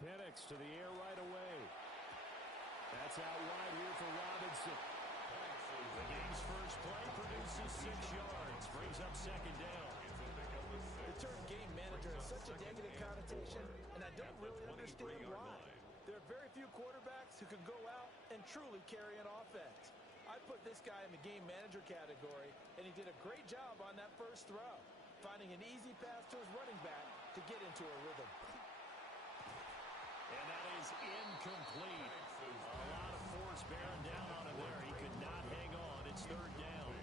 Penix to the air right away. That's out wide here for Robinson. The game's first play produces 6 yards. Brings up second down. The term game manager has such a negative connotation, and I don't really understand why. There are very few quarterbacks who can go out and truly carry an offense. I put this guy in the game manager category, and he did a great job on that first throw, finding an easy pass to his running back to get into a rhythm. And that is incomplete. A lot of force bearing down on him there. He could not hang on. It's third down.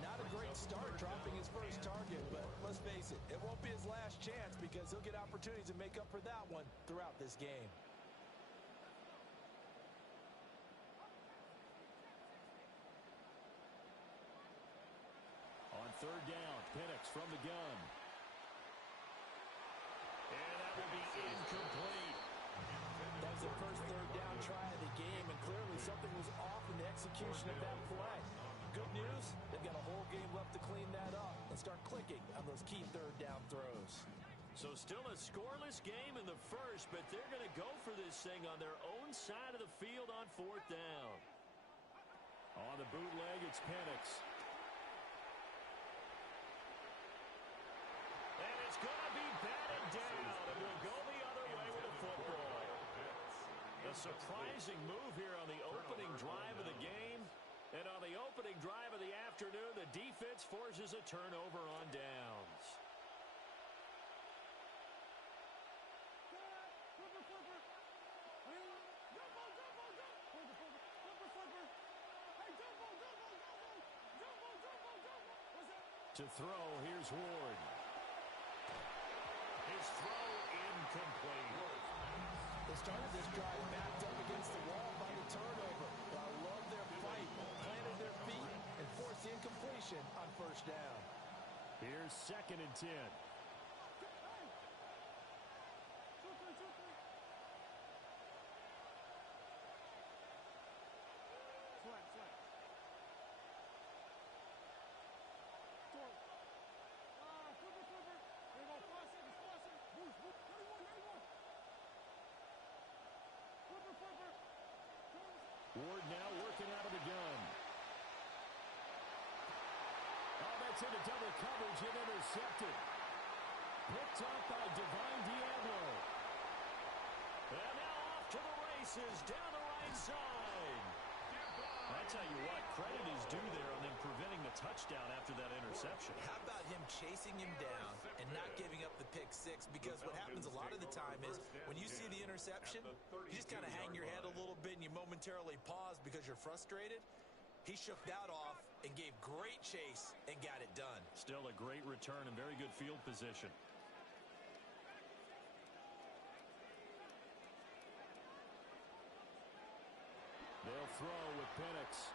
Not a great start dropping his first target, but let's face it, it won't be his last chance because he'll get opportunities to make up for that one throughout this game. On third down, Penix from the gun. And that will be incomplete. That was the first third down try of the game, and clearly something was off in the execution of that play. Good news, they've got a whole game left to clean that up and start clicking on those key third down throws. So still a scoreless game in the first, but they're going to go for this thing on their own side of the field on fourth down. On the bootleg, it's Penix. And it's going to be batted down, and we'll go the other way with the football. A surprising move here on the opening drive of the game. And on the opening drive of the afternoon, the defense forces a turnover on downs. To throw, here's Ward. His throw incomplete. They started this drive backed up against the wall by the turnover. But I love their fight, planted their feet, and forced the incompletion on first down. Here's 2nd and 10. Ward now working out of the gun. Oh, that's into double coverage and intercepted. Picked up by Divine Diablo. And now off to the races down the right side. I tell you what, credit is due there on them preventing the touchdown after that interception. How about him chasing him down and not giving up the pick six? Because what happens a lot of the time is when you see the interception, you just kind of hang your head a little bit and you momentarily pause because you're frustrated. He shook that off and gave great chase and got it done. Still a great return and very good field position. They'll throw with Penix.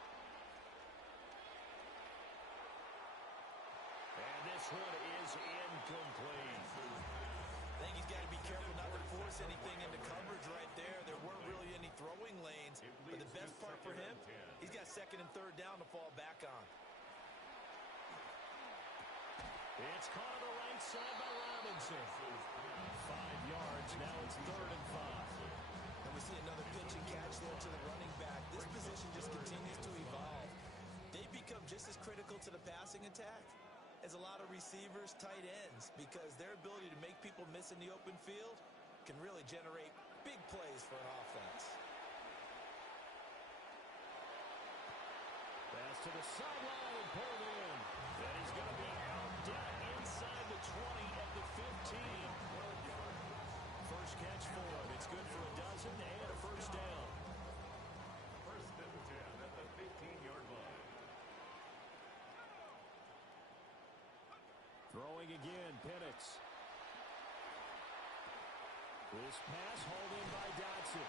And this one is incomplete. I think he's got to be careful not to force anything into coverage right there. There weren't really any throwing lanes. But the best part for him, he's got 2nd and 3rd down to fall back on. It's caught on the right side by Robinson. 5 yards. Now it's 3rd and 5. And we see another pitch and catch there to the running back. This position just continues to evolve. They become just as critical to the passing attack as a lot of receivers, tight ends, because their ability to make people miss in the open field can really generate big plays for an offense. Pass to the sideline and pulled in. That is going to be out dead inside the 20 at the 15. First catch for him. It's good for a dozen and a first down. 1st and 10 at the 15-yard line. Throwing again, Penix. This pass hauled in by Dotson.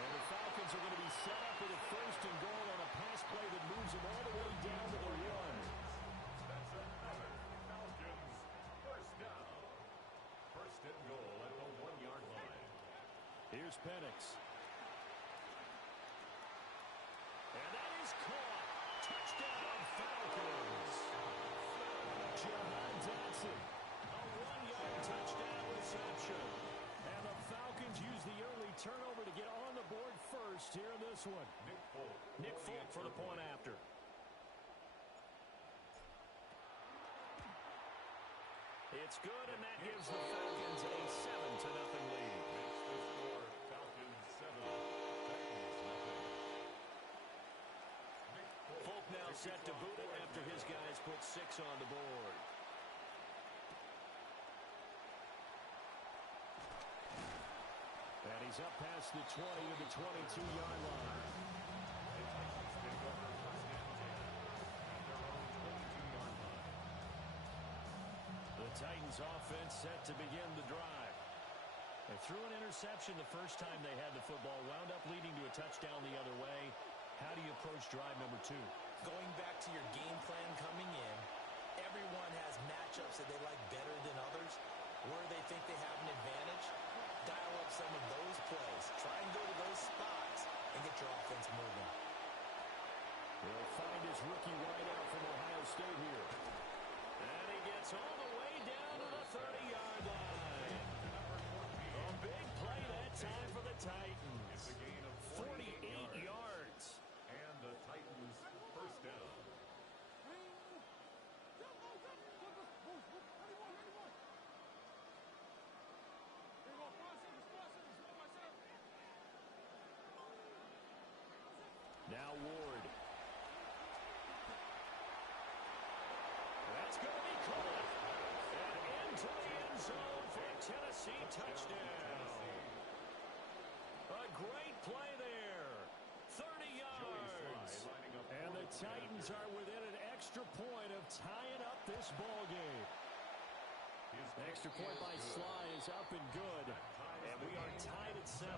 And the Falcons are going to be set up with a 1st and goal on a pass play that moves them all the way down to the 1. That's another Falcons 1st down. 1st and goal at the 1-yard line. Here's Penix. And that is caught. Touchdown, Falcons. Jahan Dotson. A 1-yard touchdown reception. And the Falcons this one. Nick Folk for the point after. It's good, and that gives the Falcons a 7-0 lead. Makes the score Falcons 7, Titans nothing. Folk now set to boot it after his guys put 6 on the board. And he's up past the 20 to the 22-yard line. The Titans take over first and 10 at their own 22-yard line. The Titans offense set to begin the drive. They threw an interception the first time they had the football, wound up leading to a touchdown the other way. How do you approach drive number 2? Going back to your game plan coming in, everyone has matchups that they like better than others. Where they think they have an advantage, dial up some of those plays. Try and go to those spots and get your offense moving. He'll find his rookie wideout from Ohio State here. And he gets all the way down to the 30-yard line. A big play that time for the Titans. It's a gain of 48 yards. And the Titans first down. Now Ward. That's going to be caught. And into the end zone for a Tennessee touchdown. A great play there. 30 yards. And the Titans are within an extra point of tying up this ball game. Extra point by Sly is up and good. And we are tied at 7.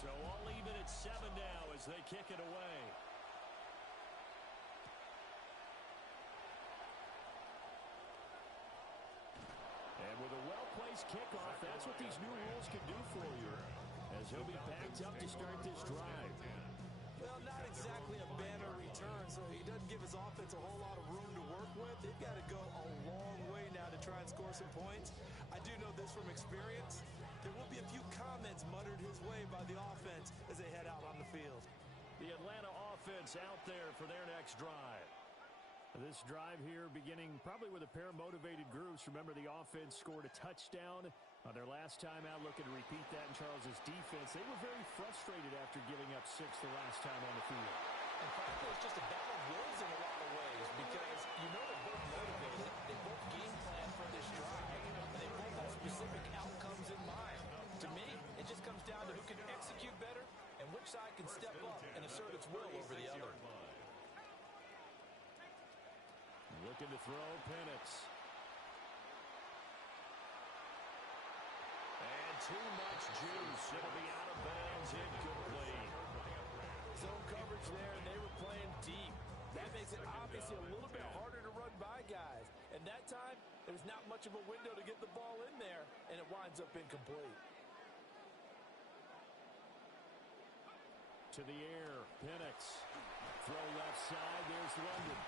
So all even at 7 now as they kick it away. And with a well-placed kickoff, that's what these new rules can do for you, as he'll be backed up to start this drive. Well, not exactly a banner return, so he doesn't give his offense a whole lot of room to work with. They've got to go a long way now to try and score some points. I do know this from experience. There will be a few comments muttered his way by the offense as they head out on the field. The Atlanta offense out there for their next drive. This drive here beginning probably with a pair of motivated groups. Remember, the offense scored a touchdown on their last time out, looking to repeat that in Charles's defense. They were very frustrated after giving up 6 the last time on the field. And frankly, it's just a battle of wills in a lot of ways because you know they're both motivated. They both game plan for this drive. And they both have specific outcomes in mind. To me, it just comes down to who can execute better and which side can step up and assert its will over the other. Looking to throw, Penix. And too much juice. It'll be out of bounds, incomplete. Zone coverage there, and they were playing deep. That makes it obviously a little bit harder to run by guys. And that time, there was not much of a window to get the ball in there, and it winds up incomplete. To the air, Penix. Throw left side, there's London.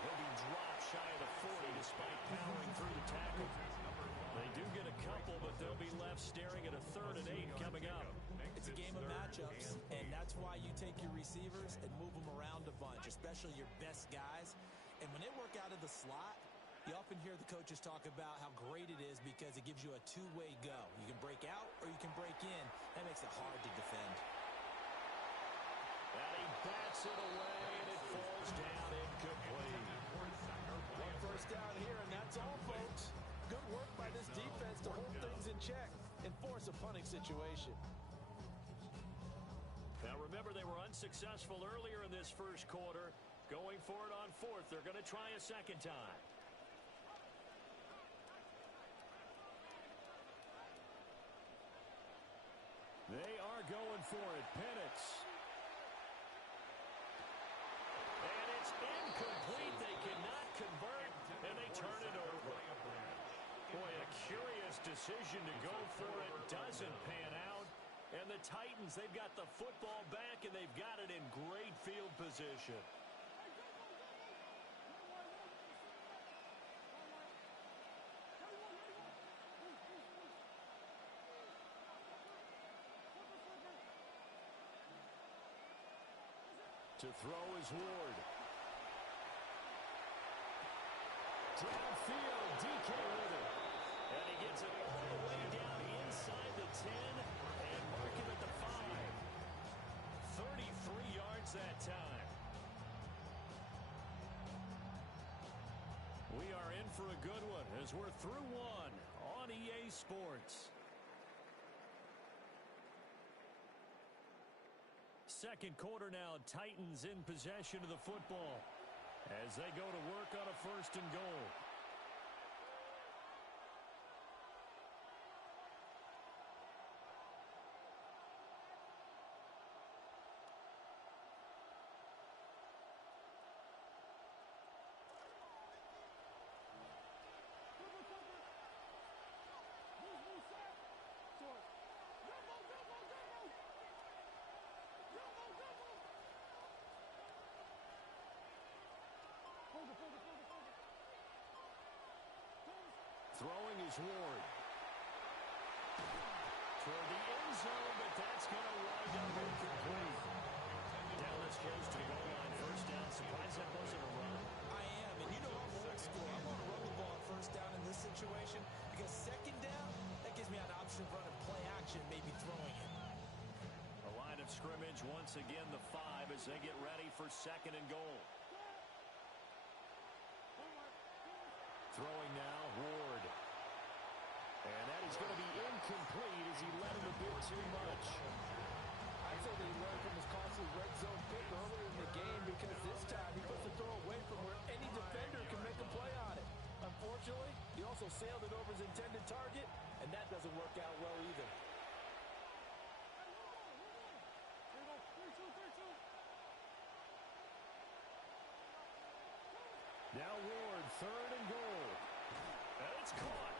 He'll be dropped shy of the 40 despite powering through the tackle. They do get a couple, but they'll be left staring at a 3rd and 8 coming up. It's a game of matchups, and that's why you take your receivers and move them around a bunch, especially your best guys. And when they work out of the slot, you often hear the coaches talk about how great it is because it gives you a two-way go. You can break out or you can break in. That makes it hard to defend. And he bats it away, and it falls down incomplete. One first down here, and that's all, folks. Good work by this defense to hold things in check and force a punting situation. Now remember, they were unsuccessful earlier in this first quarter. Going for it on 4th. They're going to try a second time. They are going for it. Penix. And it's incomplete. They cannot convert, and they turn it over. Boy, a curious decision to go for it. Doesn't pan out. And the Titans, they've got the football back, and they've got it in great field position. To throw is Ward. Downfield, DK with it. And he gets it all the way down inside the 10 and mark him at the 5. 33 yards that time. We are in for a good one as we're through one on EA Sports. Second quarter now, Titans in possession of the football as they go to work on a 1st and goal. Throwing is Ward. Toward the end zone, but that's going to wind up incomplete. Down this close to the goal line, 1st down. Surprised that wasn't a run. I am, and you know I'm old school. I'm going to run the ball on 1st down in this situation because 2nd down, that gives me an option of running play action, maybe throwing it. A line of scrimmage, once again the 5 as they get ready for 2nd and goal. Throwing now, Ward. And that is going to be incomplete as he let him a bit too much. I'd say that he learned from his costly red zone pick earlier in the game because this time he puts the throw away from where any defender can make a play on it. Unfortunately, he also sailed it over his intended target, and that doesn't work out well either. Now Ward, 3rd and goal. And it's caught.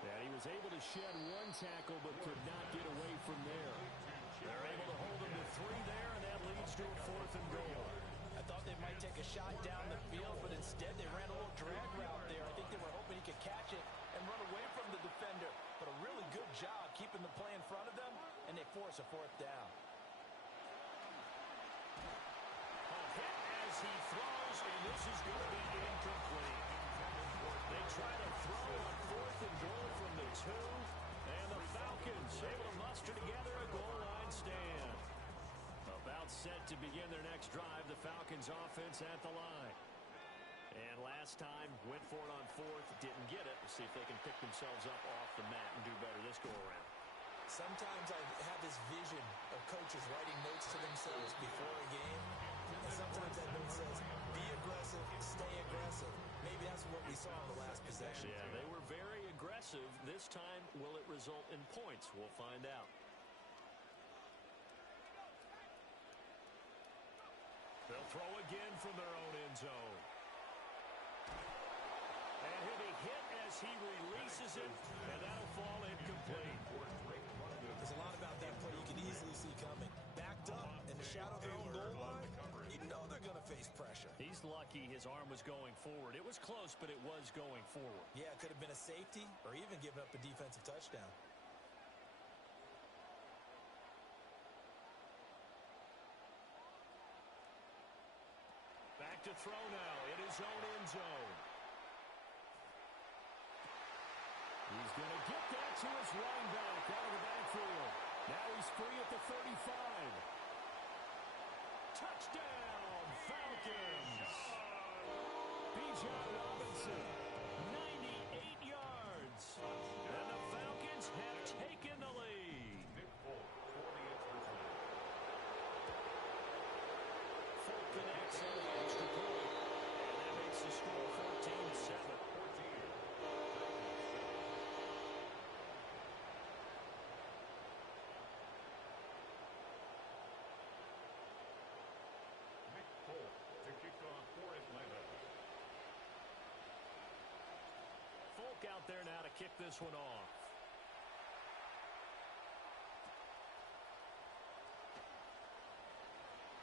And he was able to shed 1 tackle but could not get away from there. They're able to hold him to 3 there, and that leads to a 4th and goal. I thought they might take a shot down the field, but instead they ran a little drag route there. I think they were hoping he could catch it and run away from the defender. But a really good job keeping the play in front of them, and they force a 4th down. A hit as he throws, and this is going to be incomplete. They try to throw on 4th and goal from the 2, and the Falcons able to muster together a goal line stand. About set to begin their next drive, the Falcons offense at the line. And last time, went for it on 4th, didn't get it. We'll see if they can pick themselves up off the mat and do better this go-around. Sometimes I have this vision of coaches writing notes to themselves before a game, and sometimes that note says, be aggressive, stay aggressive. Maybe that's what we saw in the last possession. Yeah, they were very aggressive. This time, will it result in points? We'll find out. They'll throw again from their own end zone. And he'll be hit as he releases it, and that'll fall incomplete. There's a lot about that play you can easily see coming. Backed up in the shadow of their own goal line, you know they're going to face pressure. He's lucky his arm was going forward. It was close, but it was going forward. Yeah, it could have been a safety or even given up a defensive touchdown. Back to throw now in his own end zone. He's going to get that to his running back out of the backfield. Now he's free at the 35. Touchdown, Falcons. Bijan Robinson, 98 yards. And the Falcons have taken the lead. Folk connects on the extra point. And that makes the score 14-7. Folk out there now to kick this one off.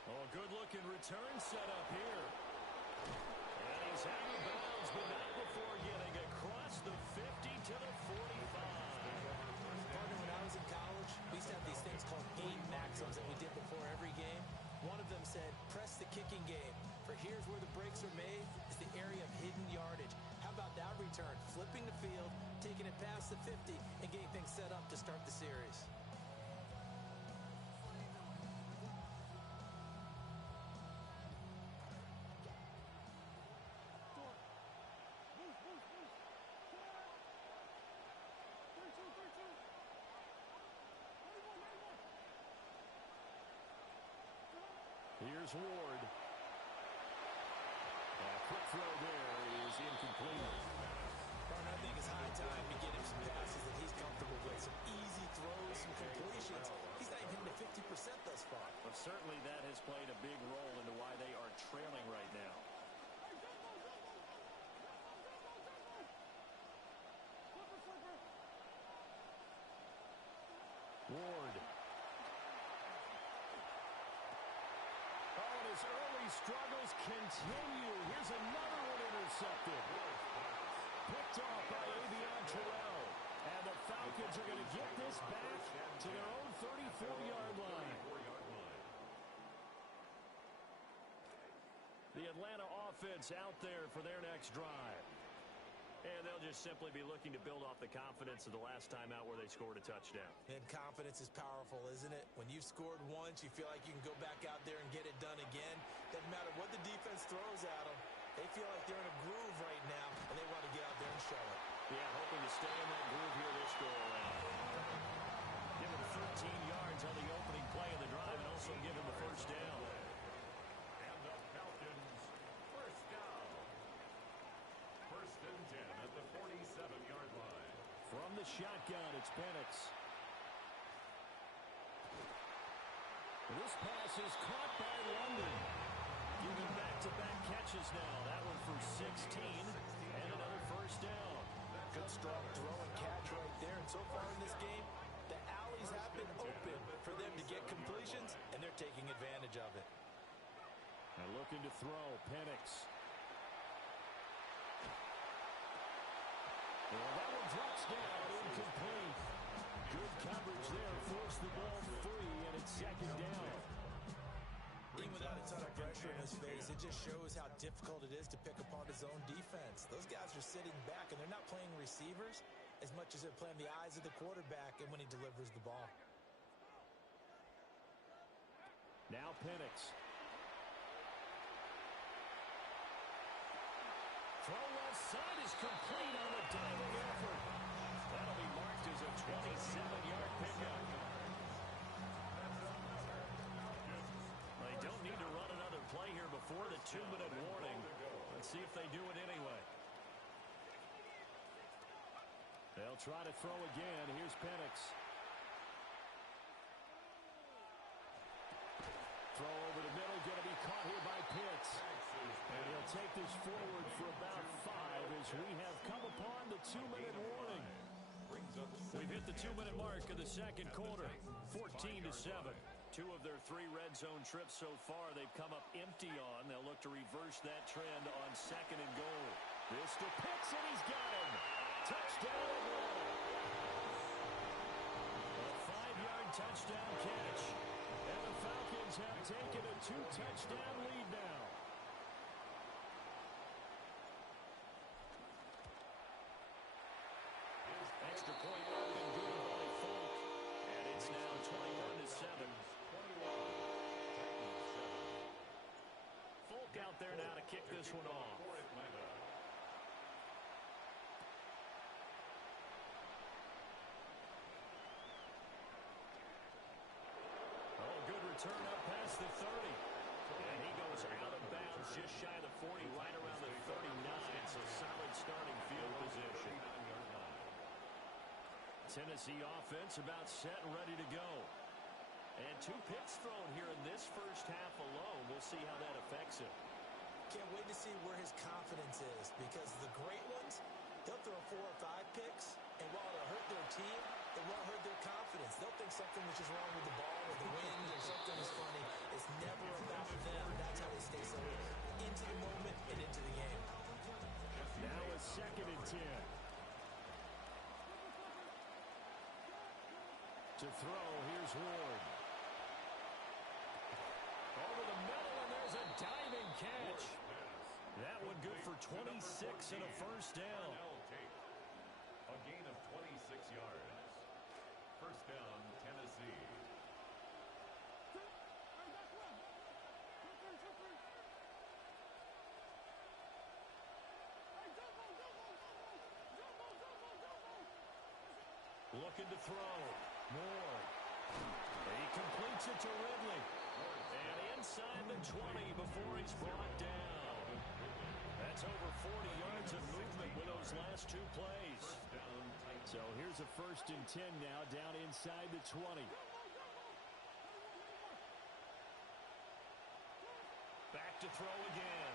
Oh, good-looking return set up here. And he's out of bounds, but not before getting across the 50 to the 45. Partner, when I was in college, we used to have these things called game maxims that we did before every game. One of them said, press the return, flipping the field, taking it past the 50, and getting things set up to start the series. Here's Ward. A quick throw there is incomplete. I think it's high time to get him some passes that he's comfortable with. Some easy throws, some completions. He's not even hitting the 50% thus far. Well, certainly that has played a big role into why they are trailing right now. Ward. Oh, and his early struggles continue. Here's another one intercepted. Picked off by Avion Terrell. And the Falcons are going to get this back to their own 34-yard line. The Atlanta offense out there for their next drive. And they'll just simply be looking to build off the confidence of the last time out where they scored a touchdown. And confidence is powerful, isn't it? When you've scored once, you feel like you can go back out there and get it done again. Doesn't matter what the defense throws at them. They feel like they're in a groove right now, and they want to get out there and show it. Yeah, hoping to stay in that groove here this go-around. Give him 13 yards on the opening play of the drive and also give him the first down. And the Falcons, first down. First and 10 at the 47-yard line. From the shotgun, it's Penix. This pass is caught by London. Giving back-to-back catches now. That one for 16 and another first down. Good strong throw and catch right there. And so far in this game, the alleys have been open for them to get completions, and they're taking advantage of it. And looking to throw, Penix. Well, that one drops down, incomplete. Good coverage there, forced the ball free, and it's second down. Even without a ton of pressure in his face, it just shows how difficult it is to pick apart his own defense. Those guys are sitting back, and they're not playing receivers as much as they're playing the eyes of the quarterback and when he delivers the ball. Now Penix. Throw left side is complete on a diving effort. That'll be marked as a 27-yard pickup. They don't need to run another play here before the 2-minute warning. Let's see if they do it anyway. They'll try to throw again. Here's Penix. Throw over the middle, going to be caught here by Pitts. And he'll take this forward for about 5 as we have come upon the 2-minute warning. We've hit the 2-minute mark of the second quarter, 14-7. 2 of their 3 red zone trips so far they've come up empty on. They'll look to reverse that trend on second and goal. This to Pitts, and he's got him. Touchdown Atlanta. A 5-yard touchdown catch. And the Falcons have taken a 2-touchdown lead now. Extra point would have been good by Falk. And it's now 21-7. Falk out there now to kick this one off. Oh, good return up past the 30. And he goes out of bounds just shy of the 40, right around the 39. So solid starting field position. Tennessee offense about set and ready to go. And 2 picks thrown here in this first half alone. We'll see how that affects him. Can't wait to see where his confidence is, because the great ones, they'll throw 4 or 5 picks, and while it'll hurt their team, it won't hurt their confidence. They'll think something was just wrong with the ball or the wind or something is funny. It's never about them. That's how they stay so into the moment and into the game. Now a 2nd and 10. To throw, here's Ward. Over the middle, and there's a diving catch. That one good for 26 and a first down. looking to throw. Moore. He completes it to Ridley. And inside the 20 before he's brought down. That's over 40 yards of movement with those last two plays. So here's a 1st and 10 now down inside the 20. Back to throw again.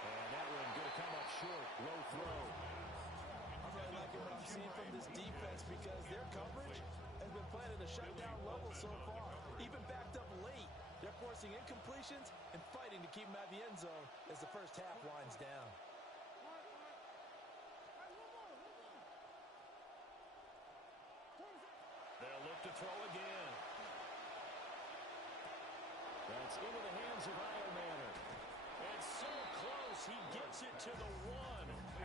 And that one going to come up short. Low throw. I'm really liking what I'm seeing from this defense because their coverage has been playing at a shutdown level so far. Even backed up late. They're forcing incompletions and fighting to keep them out of the end zone as the first half winds down. They'll look to throw again. That's into the hands of Iomanner. And so close, he gets it to the 1.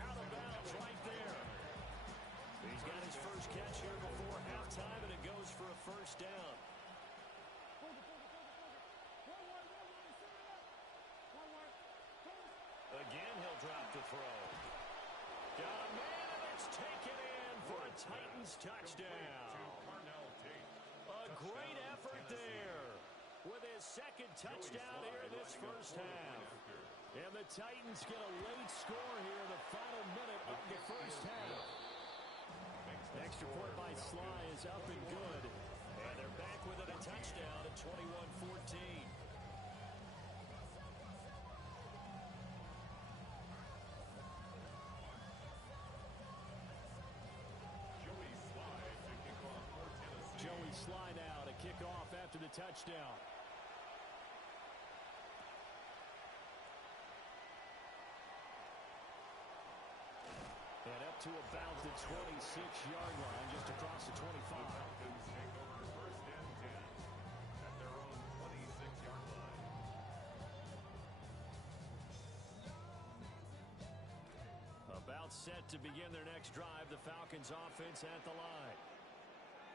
Out of bounds right there. He's got his first catch here before halftime, and it goes for a 1st down. Again, he'll drop the throw. Got a man, and it's taken in for a Titans touchdown. A great effort there with his 2nd touchdown here in this first half. And the Titans get a late score here in the final minute of the first half. Next report by Sly is up and good. And they're back with it, a touchdown at 21-14. Joey Sly now to kick off after the touchdown. And up to about the 26-yard line, just across the 25. Falcons take over 1st and 10 at their own 26-yard line. About set to begin their next drive, the Falcons offense at the line.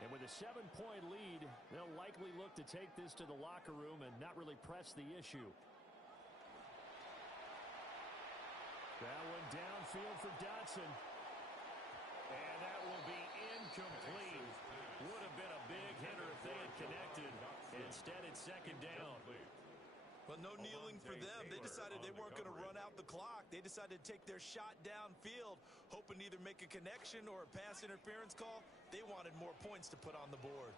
And with a 7-point lead, they'll likely look to take this to the locker room and not really press the issue. That one downfield for Dotson. And that will be incomplete. Would have been a big hitter if they had connected. Instead, it's 2nd down. Well, no kneeling for them. They decided they weren't going to run out the clock. They decided to take their shot downfield, hoping to either make a connection or a pass interference call. They wanted more points to put on the board.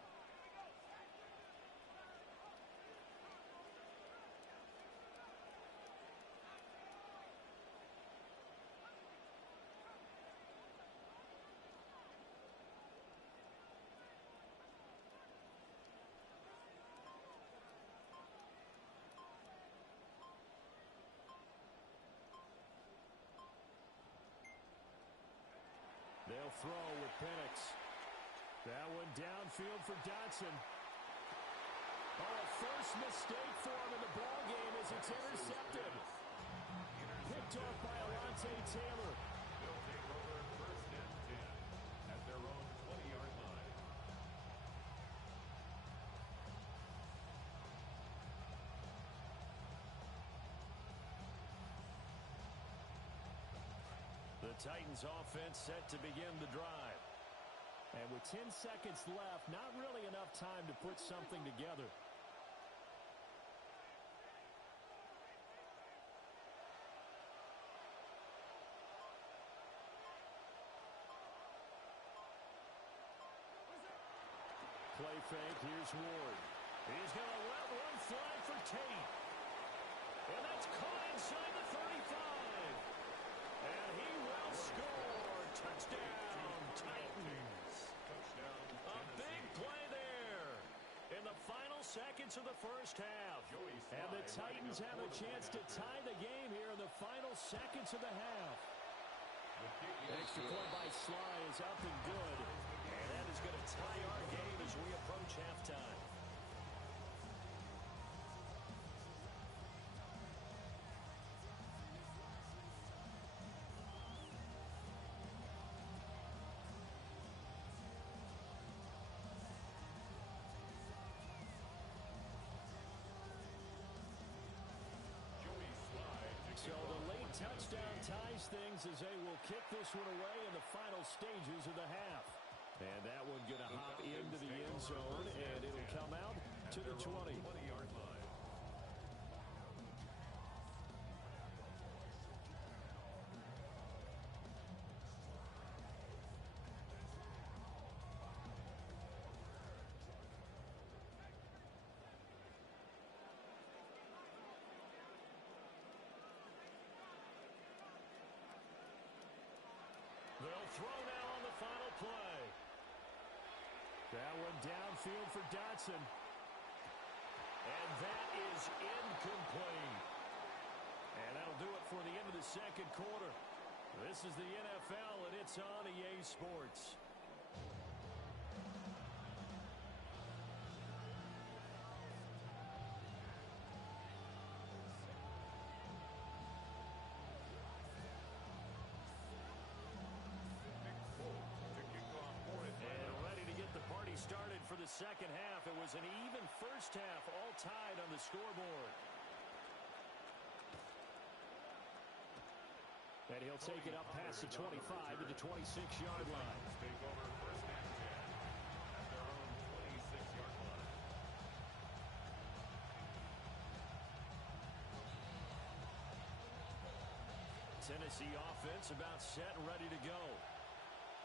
They'll throw with Penix. That one downfield for Dotson. Oh, a first mistake for him in the ballgame as it's intercepted. Picked off by Alontae Taylor. They'll take over 1st and 10 at their own 20-yard line. The Titans offense set to begin the drive. And with 10 seconds left, not really enough time to put something together. Play fake, here's Ward. He's going to let one fly for Tate. And that's caught inside the 35. And he will score. Touchdown, Titans. A big play there in the final seconds of the first half. And the Titans have a chance to tie the game here in the final seconds of the half. Extra point by Sly is up and good. And that is going to tie our game as we approach halftime. So the late touchdown ties things as they will kick this one away in the final stages of the half. And that one going to hop into the end zone, and it'll come out to the 20. 20-yard line. They'll throw now on the final play. That one downfield for Dotson. And that is incomplete. And that'll do it for the end of the second quarter. This is the NFL, and it's on EA Sports. Started for the second half. It was an even first half, all tied on the scoreboard. And he'll take it up past the 25 to the 26-yard line. Take over first and 10 at their own 26-yard line. Tennessee offense about set and ready to go.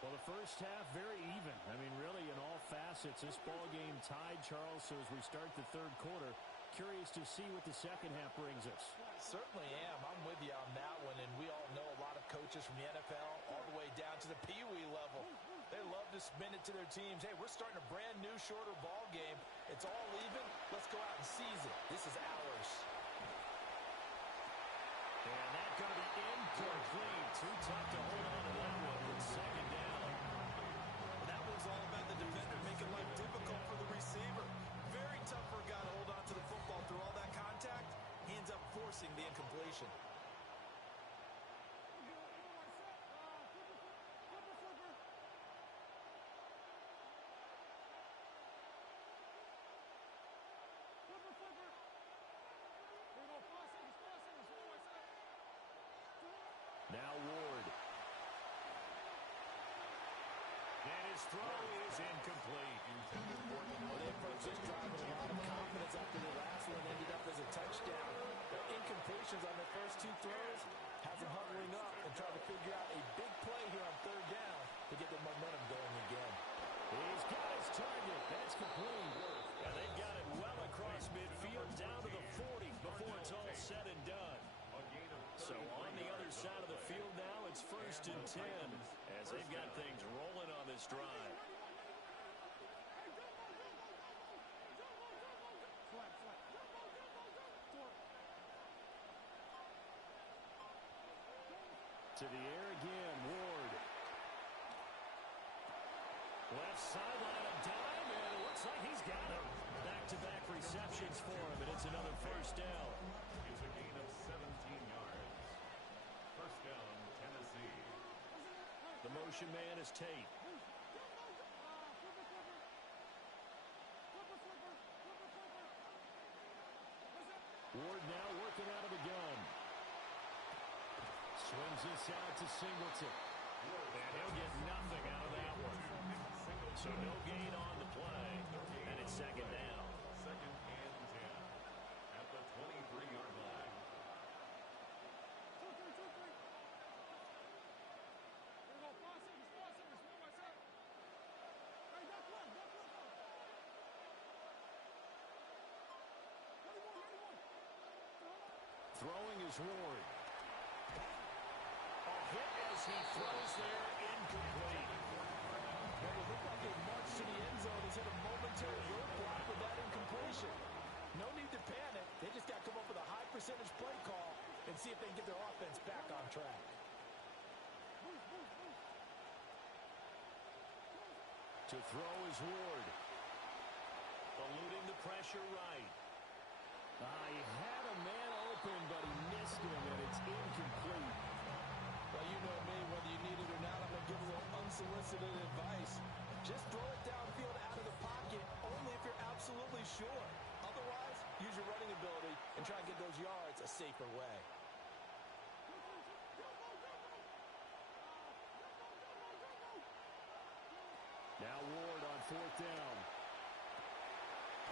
Well, the first half, very even. I mean, really, in all facets, this ball game tied, Charles. So as we start the third quarter, curious to see what the second half brings us. Certainly am. I'm with you on that one. And we all know a lot of coaches from the NFL all the way down to the Pee Wee level. They love to spin it to their teams. Hey, we're starting a brand new, shorter ball game. It's all even. Let's go out and seize it. This is ours. And that's going to be incomplete. Too tough to hold on to that one with second down. That one's all about the defender making life difficult for the receiver. Very tough for a guy to hold on to the football through all that contact. He ends up forcing the incompletion. Now Ward. And his throw is incomplete. Well, they approached this drive with a lot of confidence after the last one ended up as a touchdown. The incompletions on their first two throws has them huddling up and trying to figure out a big play here on third down to get the momentum going again. He's got his target. That's complete. And they've got it well across midfield down to the 40 before it's all said and done. So on the other side of the field now, it's 1st and 10 as they've got things rolling on this drive. To the air again, Ward. Left sideline, a dime, and it looks like he's got him. Back-to-back receptions for him, and it's another first down. It's a gain of 17 yards. First down, Tennessee. The motion man is Tate. Ward now working out of the gun. Swings this out to Singleton. And he'll get nothing out of that one. So no gain on the play. And it's second down. Second and 10 at the 23-yard line. Throwing is Ward. A hit as he throws there, incomplete. Well, it looked like a march to the end zone has hit a momentary roadblock with that incompletion. No need to panic. They just got to come up with a high percentage play call and see if they can get their offense back on track. To throw is Ward. Eluding the pressure right. He had a man open, but he missed him, and it's incomplete. Well, you know me, whether you need it or not, I'm going to give a little unsolicited advice. Just throw it downfield out of the pocket, only if you're absolutely sure. Otherwise, use your running ability and try and get those yards a safer way. Now fourth down.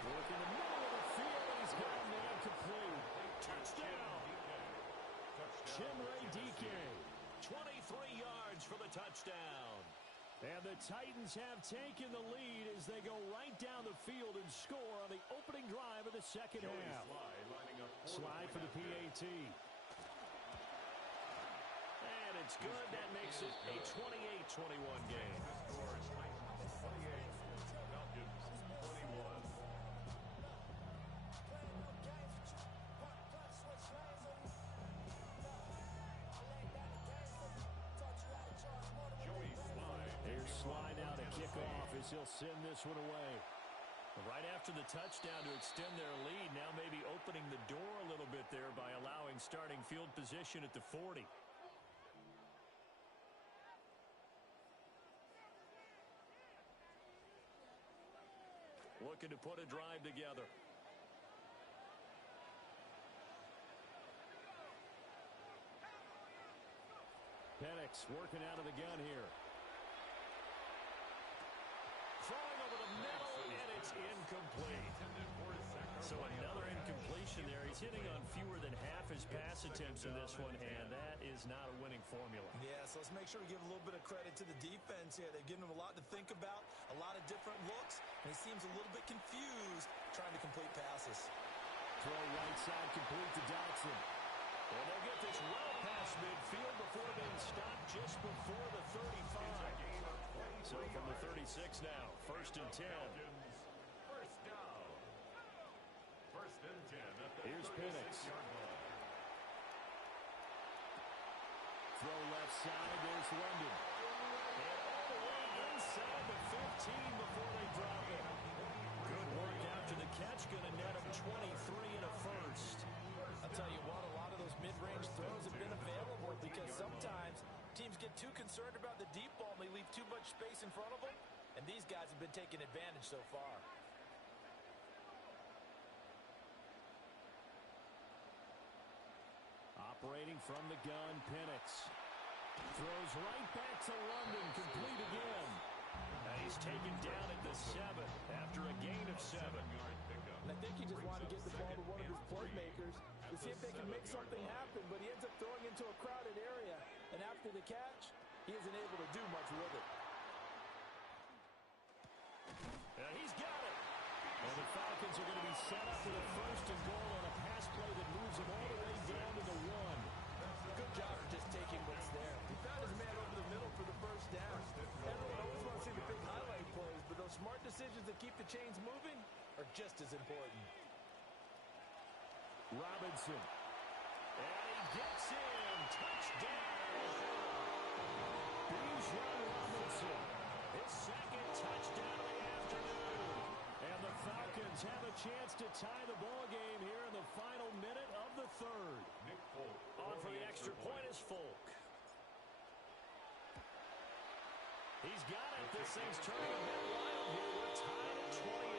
Working the middle of the field, and he's got him incomplete. Touchdown! Chimray DK, 23 yards for the touchdown. And the Titans have taken the lead as they go right down the field and score on the opening drive of the second half. Slide for the PAT. And it's good. That makes it a 28-21 game. Slide now to kick off as he'll send this one away. Right after the touchdown to extend their lead, now maybe opening the door a little bit there by allowing starting field position at the 40. Looking to put a drive together. Penix working out of the gun here. Throwing over the middle, and it's incomplete. So another incompletion there. He's hitting on fewer than half his pass attempts in this one, and that is not a winning formula. Yeah, so let's make sure we give a little bit of credit to the defense here. They've given him a lot to think about, a lot of different looks, and he seems a little bit confused trying to complete passes. Throw right side complete to Dotson. And they'll get this well past midfield before being stopped just before the 35. So from the 36 now, 1st and 10. First down. 1st and 10 at the Here's Penix. Throw left side, there's London. And all the way inside the 15 before they drop it. Good work after the catch, going to net him 23 and a first. I'll tell you what, a lot of those mid-range throws have been available because sometimes teams get too concerned about the deep ball and they leave too much space in front of them, and these guys have been taking advantage so far. Operating from the gun, Penix. Throws right back to London, complete again. And he's taken down at the 7 after a gain of 7. And I think he just wanted to get the ball to one of his playmakers to see if they can make something happen, but he ends up throwing into a crowded area, and after the catch, he isn't able to do much with it. And he's got it. And the Falcons are going to be set up for the 1st and goal on a pass play that moves them all the way down to the 1. Good job of just taking what's there. He found his man over the middle for the 1st down. Everyone always wants to see the big highlight plays, but those smart decisions that keep the chains moving are just as important. Robinson. And he gets in. Touchdown. Bijan Robinson. His 2nd touchdown of the afternoon. And the Falcons have a chance to tie the ball game here in the final minute of the 3rd. On for the extra point is Folk. He's got it. This thing's turning a bit wild here. We're tied at 28.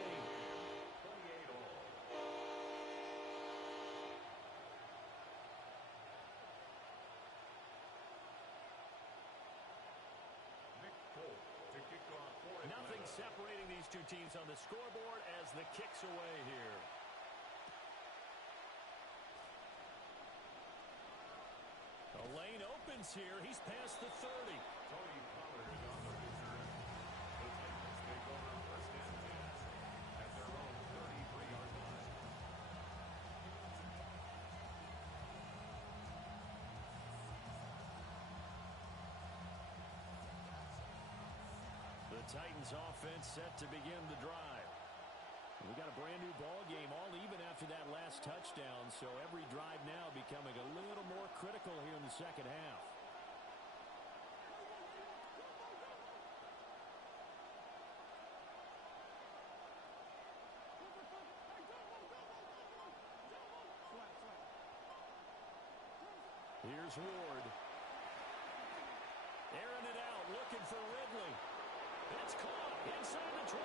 Nothing separating these two teams on the scoreboard as the kick's away here. The lane opens here. He's past the 30. Tony Pollard is on the return. The Titans take over 1st and 10 at their own 33-yard line. The Titans offense set to begin the drive. We got a brand new ball game, all even after that last touchdown, so every drive now becoming a little more critical here in the second half. Here's Ward. Airing it out, looking for Ridley. It's caught inside the 25.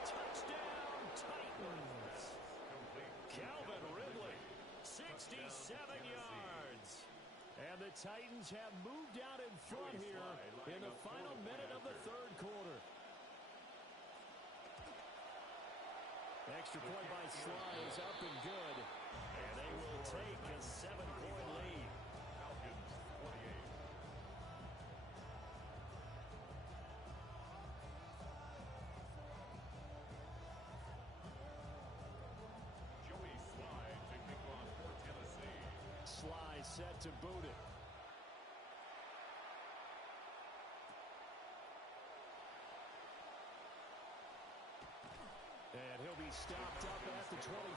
Touchdown, Titans. Calvin Ridley, 67 yards. And the Titans have moved out in front here in the final minute of the 3rd quarter. Extra point by Sly is up and good. And they will take a 7-point lead. Falcons 28. Joey Sly to kick off for Tennessee. Sly set to boot it. And he'll be stopped up at the 25. At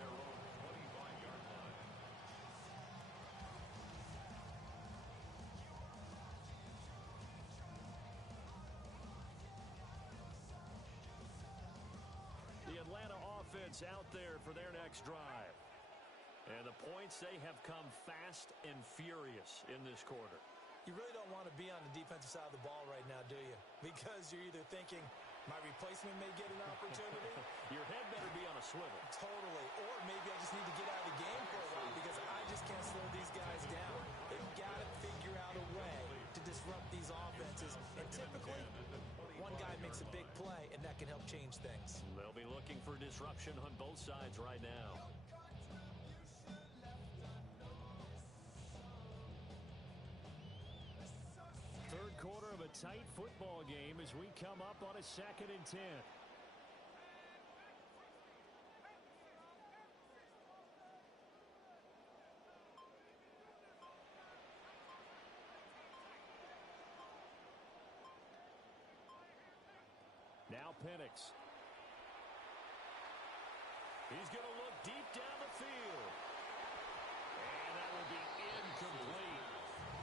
their own 25-yard line. The Atlanta offense out there for their next drive. And the points, they have come fast and furious in this quarter. You really don't want to be on the defensive side of the ball right now, do you? Because you're either thinking, my replacement may get an opportunity. Your head better be on a swivel. Totally. Or maybe I just need to get out of the game for a while because I just can't slow these guys down. They've got to figure out a way to disrupt these offenses. And typically, one guy makes a big play, and that can help change things. They'll be looking for disruption on both sides right now. Third quarter of a tight football game as we come up on a 2nd and 10. Now Penix. He's going to look deep down the field. And that will be incomplete.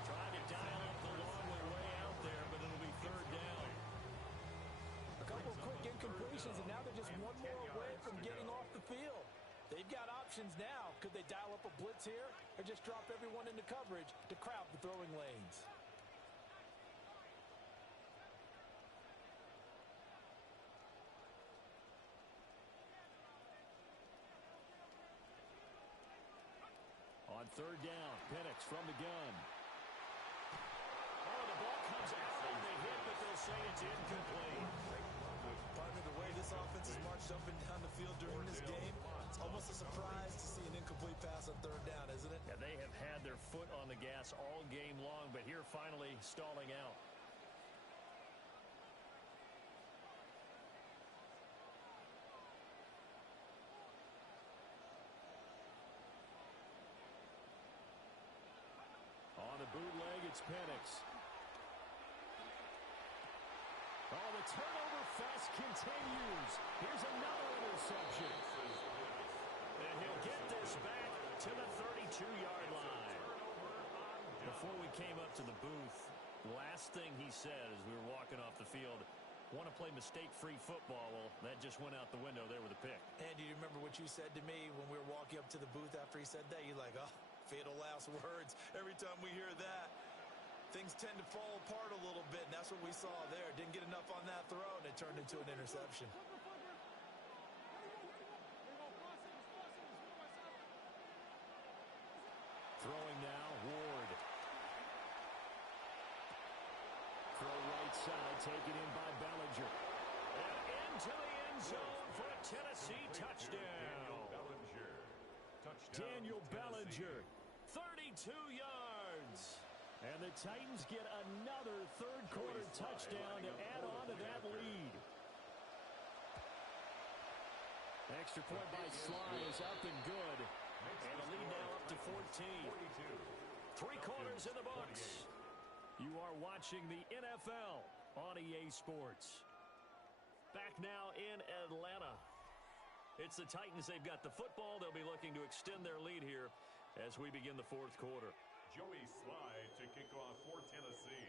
Trying to dial up the long way out there, but it'll be 3rd down. A couple of quick incompletions, and now they're just one more away from getting off the field. They've got options now. Could they dial up a blitz here or just drop everyone into coverage to crowd the throwing lanes? On 3rd down, Penix from the gun. Oh, the ball comes out on the hit, but they'll say it's incomplete. Partner, the way this offense has marched up and down the field during this game, it's almost a surprise to see an incomplete pass on 3rd down, isn't it? Yeah, they have had their foot on the gas all game long, but here finally stalling out. On the bootleg, it's Penix. Oh, the turnover fest continues. Here's another interception. And he'll get this back to the 32-yard line. Before we came up to the booth, last thing he said as we were walking off the field, want to play mistake-free football. Well, that just went out the window there with a pick. And do you remember what you said to me when we were walking up to the booth after he said that? You're like, oh, fatal last words. Every time we hear that, things tend to fall apart a little bit, and that's what we saw there. Didn't get enough on that throw, and it turned into an interception. Throwing now, Ward. Throw right side, taken in by Bellinger. And into the end zone for a Tennessee touchdown. Daniel Bellinger, 32 yards. And the Titans get another third quarter touchdown to add on to that lead. Extra point by Sly is up and good. And the lead now up to 14. 3 quarters in the books. You are watching the NFL on EA Sports. Back now in Atlanta. It's the Titans. They've got the football. They'll be looking to extend their lead here as we begin the 4th quarter. Joey Sly to kick off for Tennessee.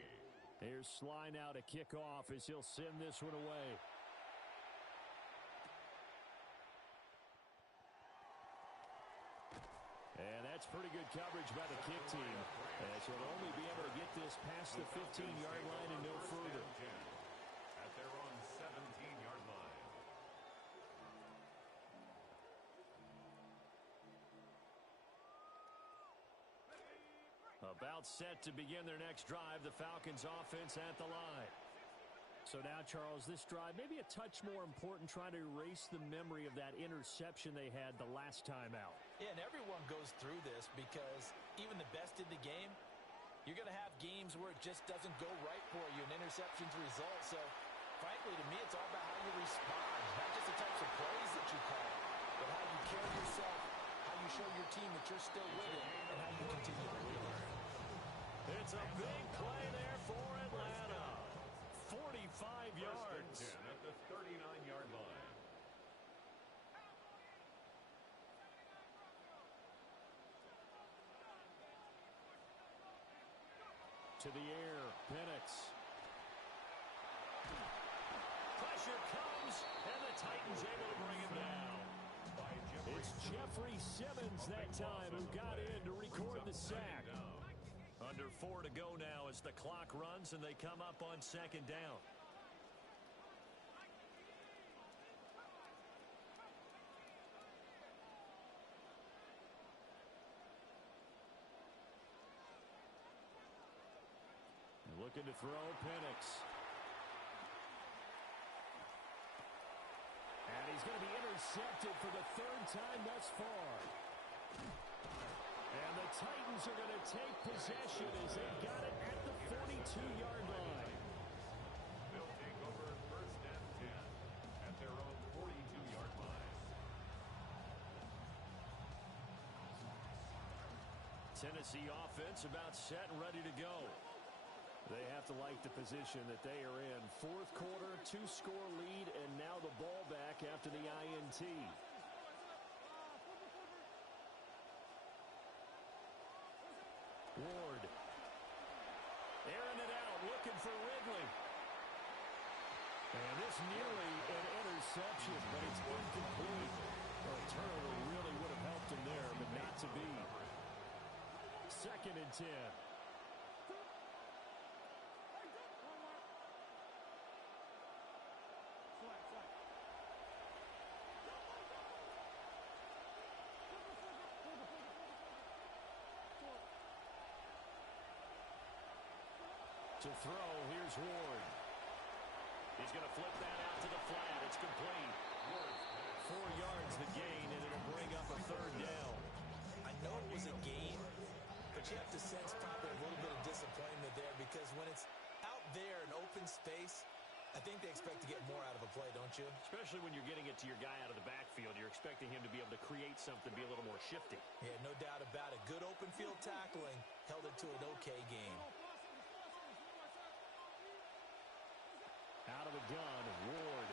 Here's Sly now to kick off as he'll send this one away. And that's pretty good coverage by the kick team, as he'll only be able to get this past the 15-yard line and no further. At their own 17-yard line. About set to begin their next drive, the Falcons offense at the line. So now, Charles, this drive maybe a touch more important, trying to erase the memory of that interception they had the last time out. Yeah, and everyone goes through this because even the best in the game, you're going to have games where it just doesn't go right for you, and interceptions result. So, frankly, to me, it's all about how you respond, not just the types of plays that you call, but how you carry yourself, how you show your team that you're still with it, and how you continue to lead it. It's a big play there for Atlanta. 45 yards. First and 10 at the 39-yard line. To the air, Penix. Pressure comes, and the Titans able to bring him down. It's Jeffrey Simmons that time who got in to record the sack. Under 4 to go now as the clock runs and they come up on second down. Looking to throw, Penix. And he's going to be intercepted for the third time thus far. And the Titans are going to take possession as they got it at the 42-yard line. They'll take over first and 10 at their own 42-yard line. Tennessee offense about set and ready to go. They have to like the position that they are in. Fourth quarter, 2-score lead, and now the ball back after the INT. Ward. Airing it out, looking for Ridley. And this nearly an interception, but it's incomplete. Well, a turnover really would have helped him there, but not to be. Second and 10. To throw, here's Ward. He's going to flip that out to the flat. It's complete. 4 yards the gain, and it'll bring up a third down. I know it was a gain, but you have to sense probably a little bit of disappointment there because when it's out there in open space, I think they expect to get more out of a play, don't you? Especially when you're getting it to your guy out of the backfield. You're expecting him to be able to create something, be a little more shifty. Yeah, no doubt about it. Good open field tackling held it to an okay game. Out of the gun, Ward.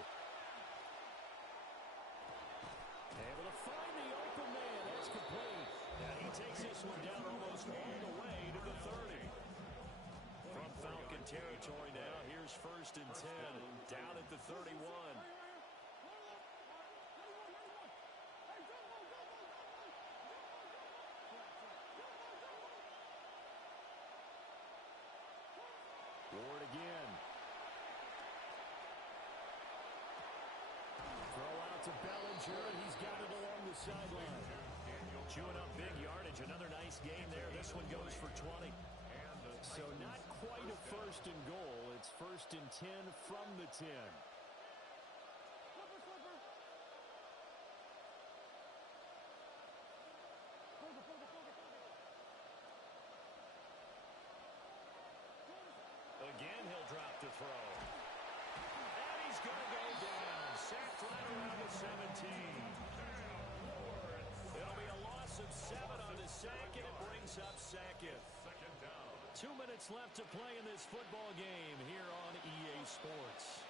Able to find the open man. That's complete. And he takes this one down almost all the way to the 30. From Falcon territory now, here's first and 10. Down at the 31. Ward again. Throw out to Bellinger, and he's got it along the sideline. Chewing up big yardage. Another nice game there. This one goes for 20. So not quite a first and goal. It's first and 10 from the 10. Again, he'll drop the throw. And he's going to go down. Sacked right around the 17. It'll be a loss of 7 on the sack, and it brings up second. Second down. 2 minutes left to play in this football game here on EA Sports.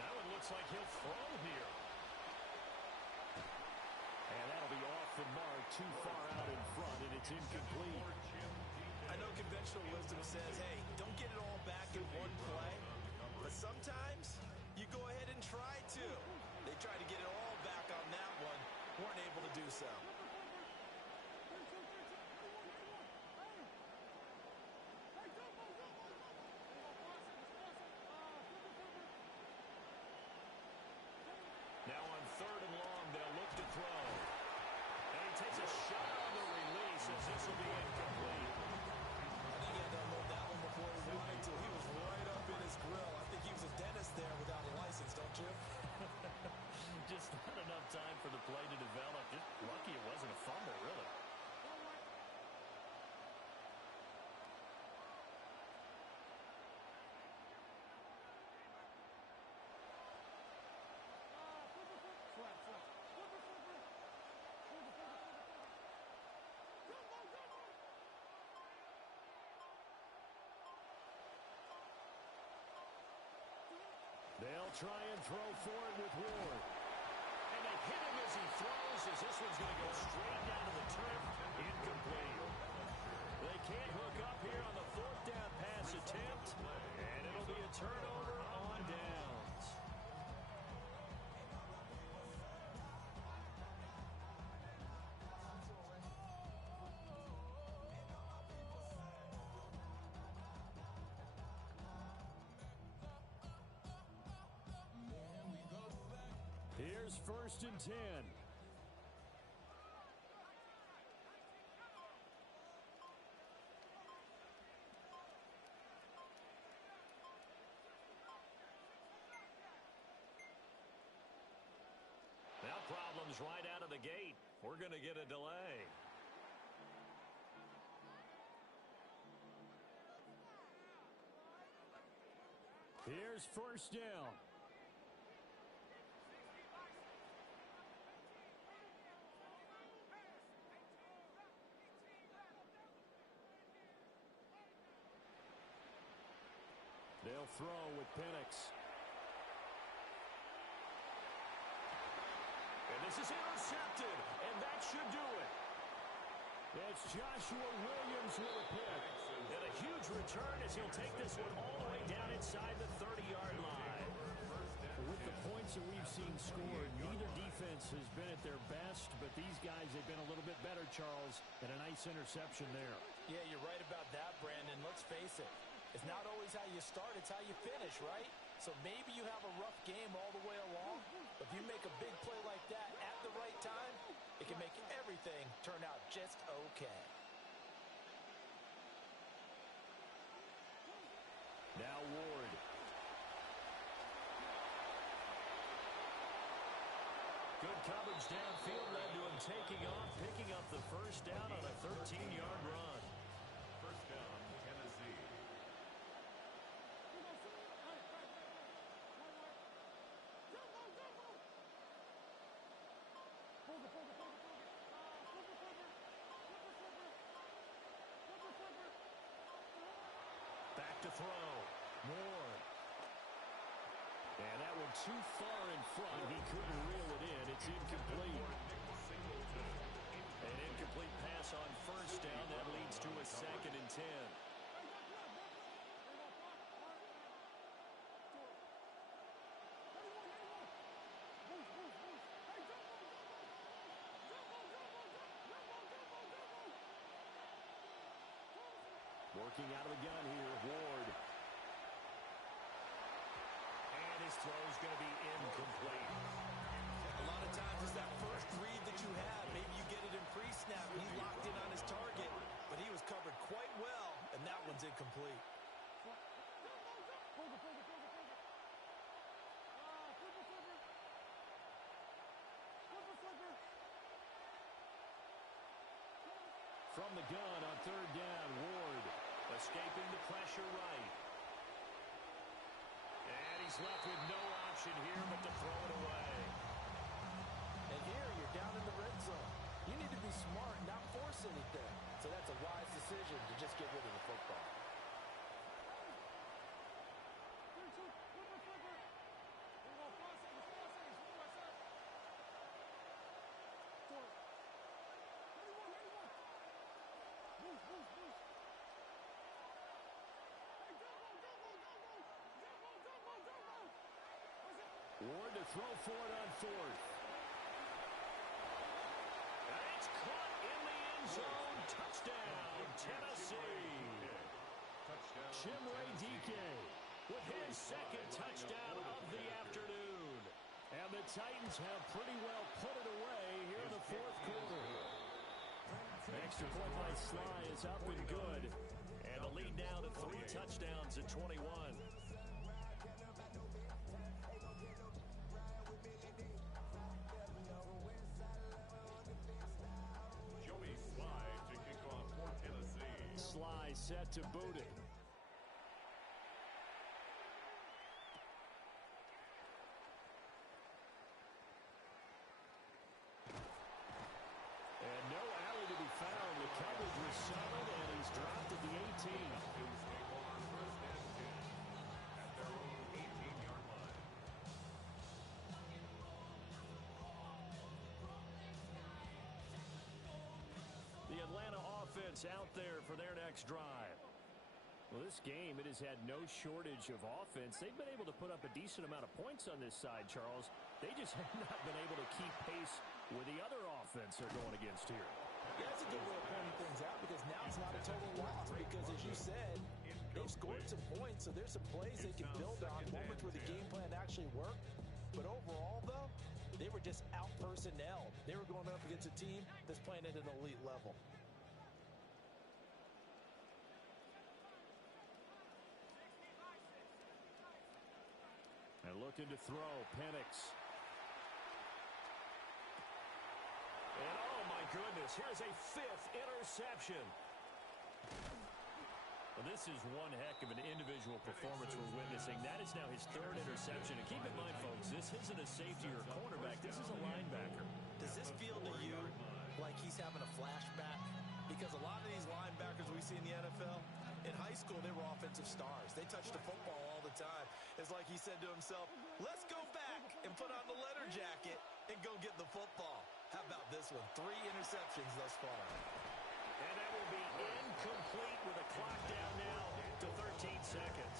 That one looks like he'll throw here. And that'll be off the mark, too far out in front, and it's incomplete. I know conventional wisdom says, hey, don't get it all back in one play. But sometimes you go ahead and try to. They tried to get it all back on that one. Weren't able to do so. Now on third and long, they'll look to throw. And he takes a this will be incomplete. I think he had to unload that one before he wanted to. He was right up in his grill. I think he was a dentist there without a license, don't you? Just not enough time for the play to develop. Just lucky it wasn't a fumble, really. They'll try and throw for it with Ward. And they hit him as he throws, as this one's going to go straight down to the turf. Incomplete. They can't hook up here on the fourth down pass attempt, and it'll be a turnover on downs. Here's 1st and 10. Now problems right out of the gate. We're going to get a delay. Here's 1st down. They'll throw with Penix. And this is intercepted, and that should do it. It's Joshua Williams with a pick. And a huge return as he'll take this one all the way down inside the 30-yard line. With the points that we've seen scored, neither defense has been at their best, but these guys have been a little bit better, Charles, and a nice interception there. Yeah, you're right about that, Brandon. Let's face it. It's not always how you start, it's how you finish, right? So maybe you have a rough game all the way along, but if you make a big play like that at the right time, it can make everything turn out just okay. Now Ward. Good coverage downfield led to him taking off, picking up the 1st down on a 13-yard run. 1st down, Tennessee. Back to throw. Ward. And that one too far in front. He couldn't reel it in. It's incomplete. An incomplete pass on 1st down. That leads to a 2nd and 10. Working out of the gun here, Ward. And his throw's going to be incomplete. A lot of times it's that first read that you have. Maybe you get it in pre-snap. He locked in on his target, but he was covered quite well, and that one's incomplete. From the gun on 3rd down, Ward escaping the pressure right. And he's left with no option here but to throw it away. And here you're down in the red zone. You need to be smart, not force anything. So that's a wise decision to just get rid of the football. Ward to throw for it on 4th. And it's caught in the end zone. Touchdown, Tennessee. Chimere Dike with his 2nd touchdown of the afternoon. And the Titans have pretty well put it away here in the 4th quarter. Extra point by Sly is up and good. And the lead now to 3 touchdowns at 21. Joey Sly to kick off for Tennessee. Sly set to boot it. And no alley to be found. The coverage was solid, and he's dropped at the 18. Falcons take over first and 10 at their own 18-yard line. The Atlanta offense out there for their next drive. Well, this game, it has had no shortage of offense. They've been able to put up a decent amount of points on this side, Charles. They just have not been able to keep pace with the other offense they're going against here. Yeah, that's a good way of pointing things out because now it's not a total loss because, as you said, they've scored some points, so there's some plays they can build on, moments where the game plan actually worked. But overall, though, they were just out-personnel. They were going up against a team that's playing at an elite level. And looking to throw, Penix. And oh my goodness, here's a 5th interception. Well, this is one heck of an individual performance we're witnessing. That is now his 3rd interception. And keep in mind, folks, this isn't a safety or a cornerback. This is a linebacker. Does this feel to you like he's having a flashback? Because a lot of these linebackers we see in the NFL, in high school, they were offensive stars. They touched the football all the time. It's like he said to himself, let's go back and put on the leather jacket and go get the football. How about this one? 3 interceptions thus far. And that will be incomplete with a clock down now to 13 seconds.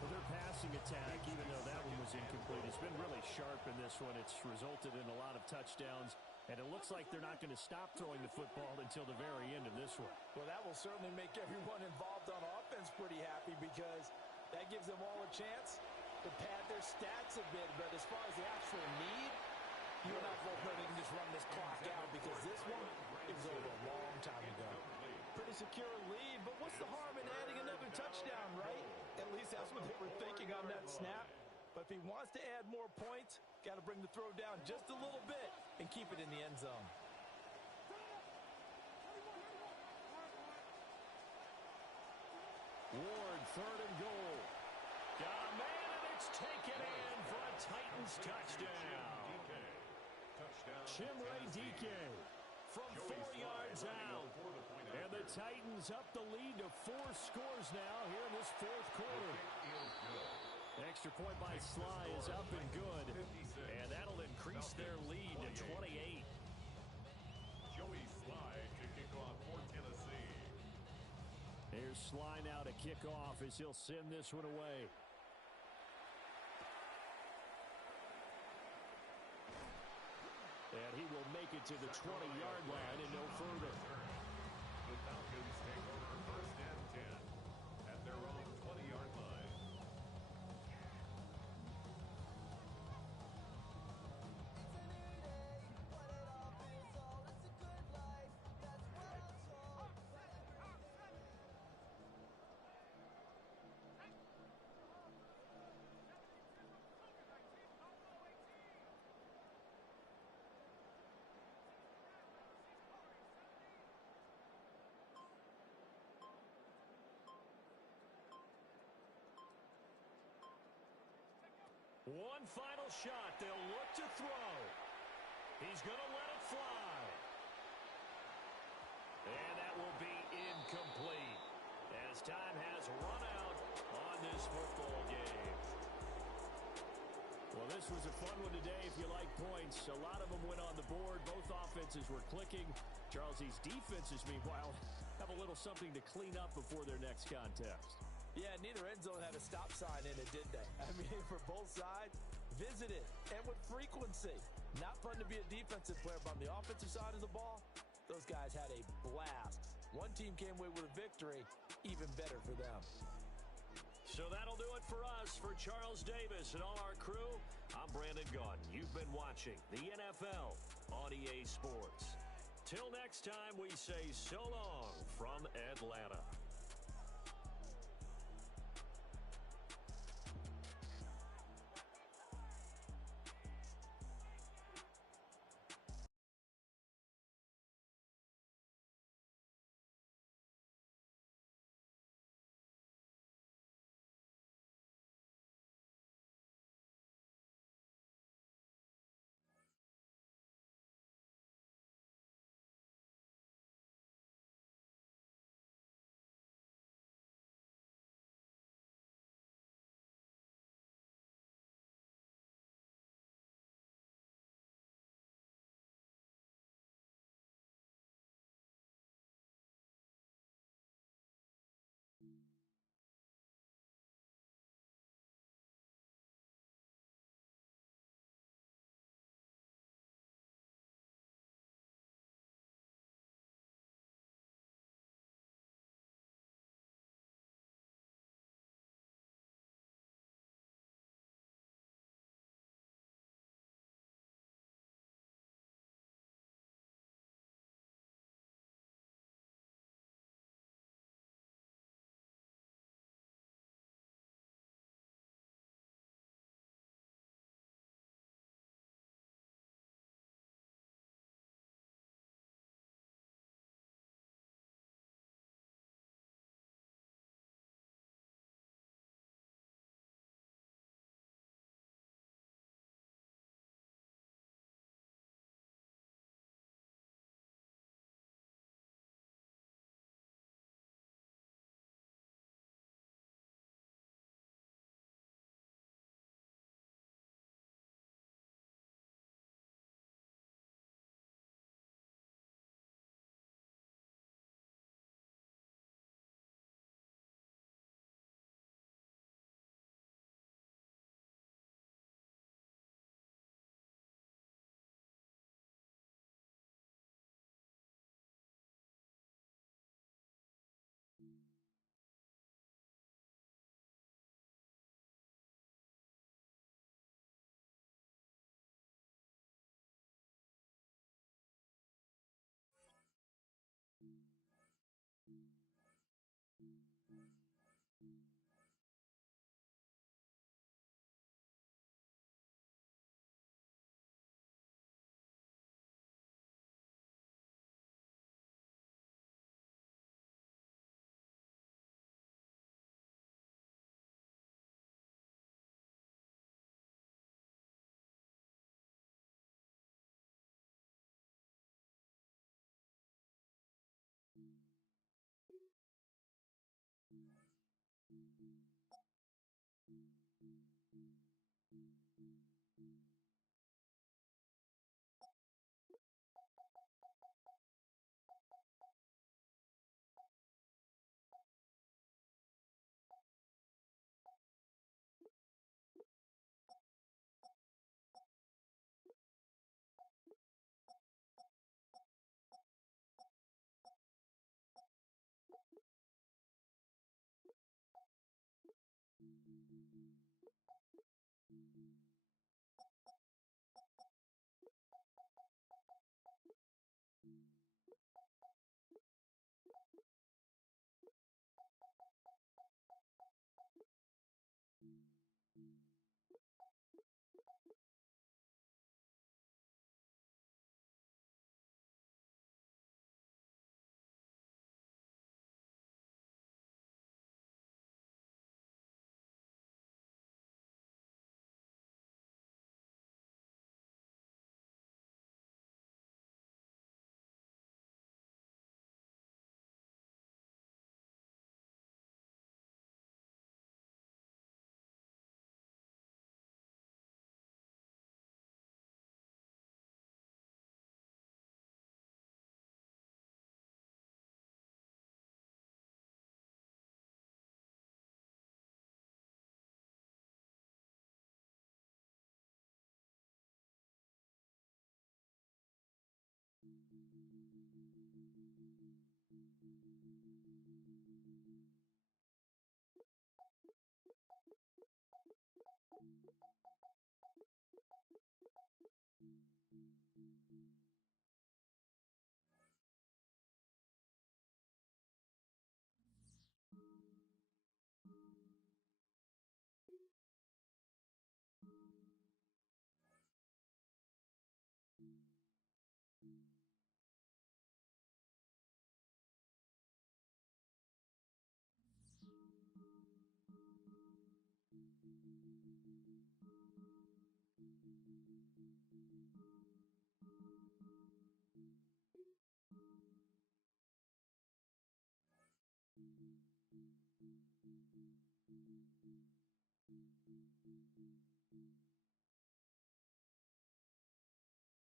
Well, their passing attack, even though that one was incomplete, has been really sharp in this one. It's resulted in a lot of touchdowns, and it looks like they're not going to stop throwing the football until the very end of this one. Well, that will certainly make everyone involved on offense pretty happy because that gives them all a chance to pad their stats a bit. But as far as the actual need, you and I both know they can just run this clock out because this one, it was over a long time ago. Pretty secure lead, but what's the harm in adding another touchdown, right? At least that's what they were thinking on that snap. But if he wants to add more points, got to bring the throw down just a little bit and keep it in the end zone. Ward, 3rd and goal. Got a man, and it's taken in for a Titans touchdown. Chimray DK from 4 yards out. And the Titans up the lead to 4 scores now here in this 4th quarter. Extra point by Sly is up and good. And that'll increase their lead to 28. Joey Sly to kick off for Tennessee. Here's Sly now to kick off as he'll send this one away. And he will make it to the 20-yard line and no further. The Falcons take over first and 10 at their own 20-yard line. One final shot. They'll look to throw. He's going to let it fly. And that will be incomplete as time has run out on this football game. Well, this was a fun one today if you like points. A lot of them went on the board. Both offenses were clicking. Charles, these defenses, meanwhile, have a little something to clean up before their next contest. Yeah, neither end zone had a stop sign in it, did they? I mean, for both sides, visited and with frequency. Not fun to be a defensive player, but on the offensive side of the ball, those guys had a blast. One team came away with a victory, even better for them. So that'll do it for us. For Charles Davis and all our crew, I'm Brandon Gaudin. You've been watching the NFL on EA Sports. Till next time, we say so long from Atlanta.